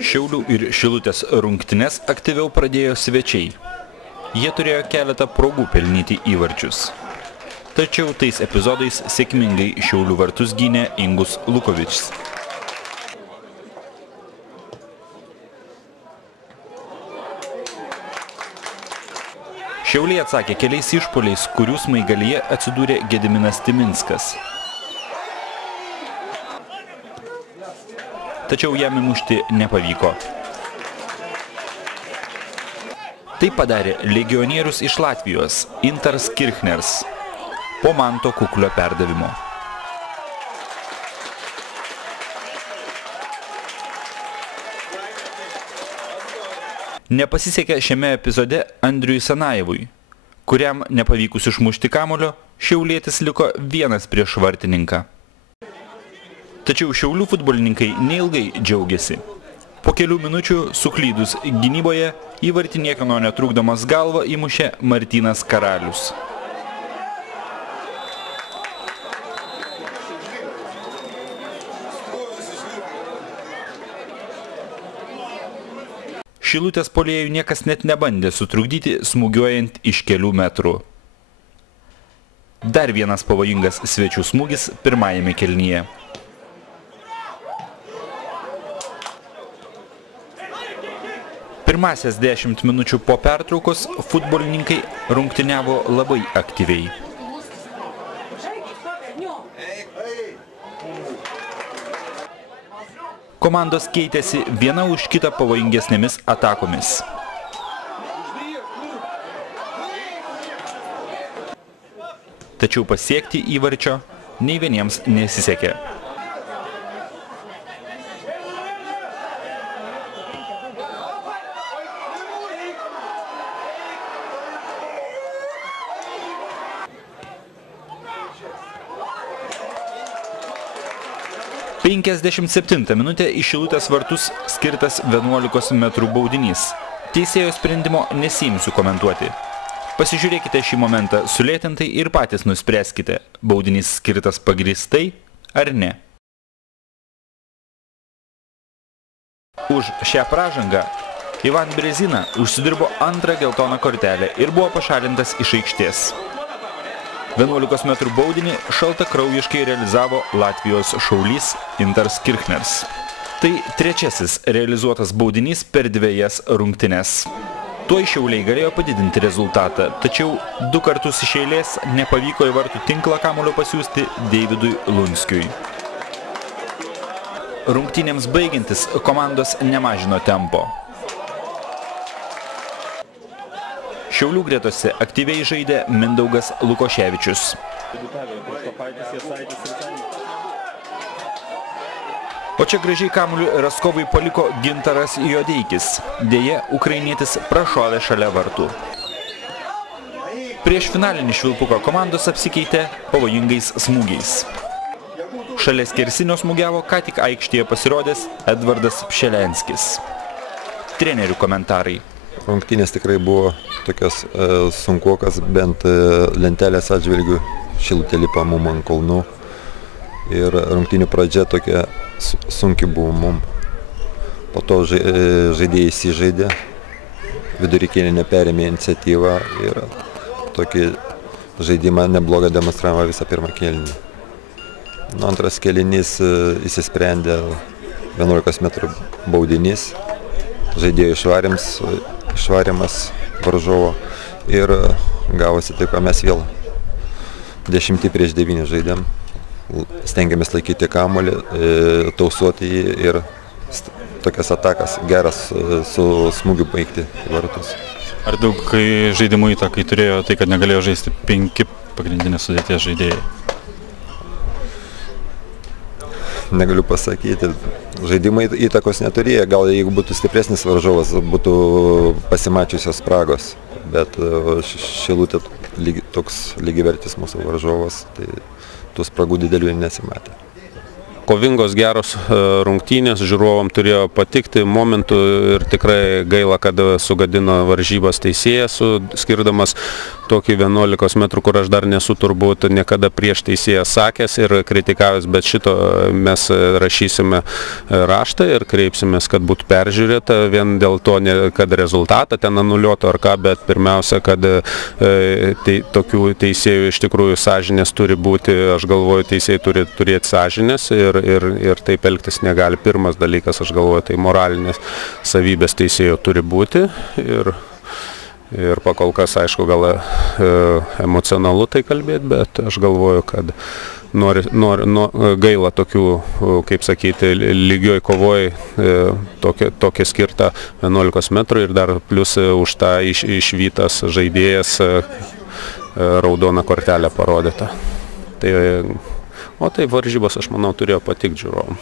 Šiaulių ir Šilutės rungtynes aktyviau pradėjo svečiai. Jie turėjo keletą progų pelnyti įvarčius. Tačiau tais epizodais sėkmingai Šiaulių vartus gynė Ingus Lukovičius. Šiauliai atsakė keliais išpuoliais, kurių smaigalyje atsidūrė Gediminas Timinskas. Tačiau jam įmušti nepavyko. Tai padarė legionierius iš Latvijos, Intars Kirchners, po Manto Kuklio perdavimo. Nepasisekė šiame epizode Andriui Sanajevui, kuriam nepavykus išmušti kamuolio, šiaulietis liko vienas prieš vartininką. Tačiau Šiaulių futbolininkai neilgai džiaugiasi. Po kelių minučių suklydus gynyboje įvartį niekieno netrukdomas galvą įmušė Martynas Karalius. Šilutės puolėjų niekas net nebandė sutrukdyti smūgiuojant iš kelių metrų. Dar vienas pavojingas svečių smūgis pirmajame kėlinyje. Pirmasias 10 minučių po pertraukos futbolininkai rungtyniavo labai aktyviai. Komandos keitėsi viena už kitą pavojingesnėmis atakomis. Tačiau pasiekti įvarčio nei vieniems nesisekė. Penkiasdešimt 57 minutę į Šilutės vartus skirtas 11 metrų baudinys. Teisėjo sprendimo nesiimsiu komentuoti. Pasižiūrėkite šį momentą sulėtintai ir patys nuspręskite, baudinys skirtas pagrįstai ar ne. Už šią pražangą Ivan Brezina užsidirbo antrą geltoną kortelę ir buvo pašalintas iš aikštės. 11 metrų baudinį šaltakraujiškai realizavo Latvijos šaulys Intars Kirchners. Tai trečiasis realizuotas baudinys per dvejas rungtynes. Tuo Šiauliai galėjo padidinti rezultatą, tačiau 2 kartus iš eilės nepavyko į vartų tinklą kamuolio pasiųsti Deividui Lunskiui. Rungtynėms baigiantis komandos nemažino tempo. Šiaulių gretose aktyviai žaidė Mindaugas Lukoševičius. O čia gražiai kamuolį Raskovui paliko Gintaras Jodeikis. Deja, ukrainietis prašovė šalia vartų. Prieš finalinį švilpuką komandos apsikeitė pavojingais smūgiais. Šalia skersinio smūgiavo ką tik aikštėje pasirodęs Edvardas Pšelenskis. Trenerių komentarai. Rungtynės tikrai buvo tokios sunkuokas, bent lentelės atžvilgių Šilutė lipa mum ant kulnų. Ir rungtynių pradžia tokia sunki buvo mum. Po to žaidėjai įsižaidė, vidury kėlinio perėmė iniciatyvą ir tokį žaidimą neblogą demonstravimą visą pirmą kėlinį. Antras kėlinys įsisprendė 11 metrų baudinys, žaidėjų išvarimas varžovo ir gavosi taip, kad mes vėl 10 prieš 9 žaidėm. Stengiamės laikyti kamuolį, tausuoti jį ir tokias atakas geras su smūgiu baigti vartus. Ar daug žaidimų įtakai turėjo tai, kad negalėjo žaisti 5 pagrindinės sudėties žaidėjai? Negaliu pasakyti. Žaidimai įtakos neturėjo. Gal jeigu būtų stipresnis varžovas, būtų pasimačiusios spragos. Bet Šilutė toks lygiavertis mūsų varžovas, tai tų spragų didelių nesimatė. Kovingos geros rungtynės, žiūrovam turėjo patikti momentų ir tikrai gaila, kad sugadino varžybas teisėjas, skirdamas tokį 11 metrų, kur aš dar nesu turbūt niekada prieš teisėją sakęs ir kritikavęs, bet šito mes rašysime raštą ir kreipsimės, kad būtų peržiūrėta, vien dėl to, kad rezultatą ten anuliuotų ar ką, bet pirmiausia, kad tokių teisėjų iš tikrųjų sąžinės turi būti, aš galvoju, teisėjai turi turėti sąžinės ir taip elgtis negali. Pirmas dalykas, aš galvoju, tai moralinės savybės teisėjo turi būti ir pakol kas, aišku, gal emocionalu tai kalbėti, bet aš galvoju, kad gaila tokių, kaip sakyti, lygioj kovoj tokia skirta 11 metrų ir dar plus už tą išvytas žaidėjas raudoną kortelę parodyta. O tai varžybos, aš manau, turėjo patikti žiūrovom.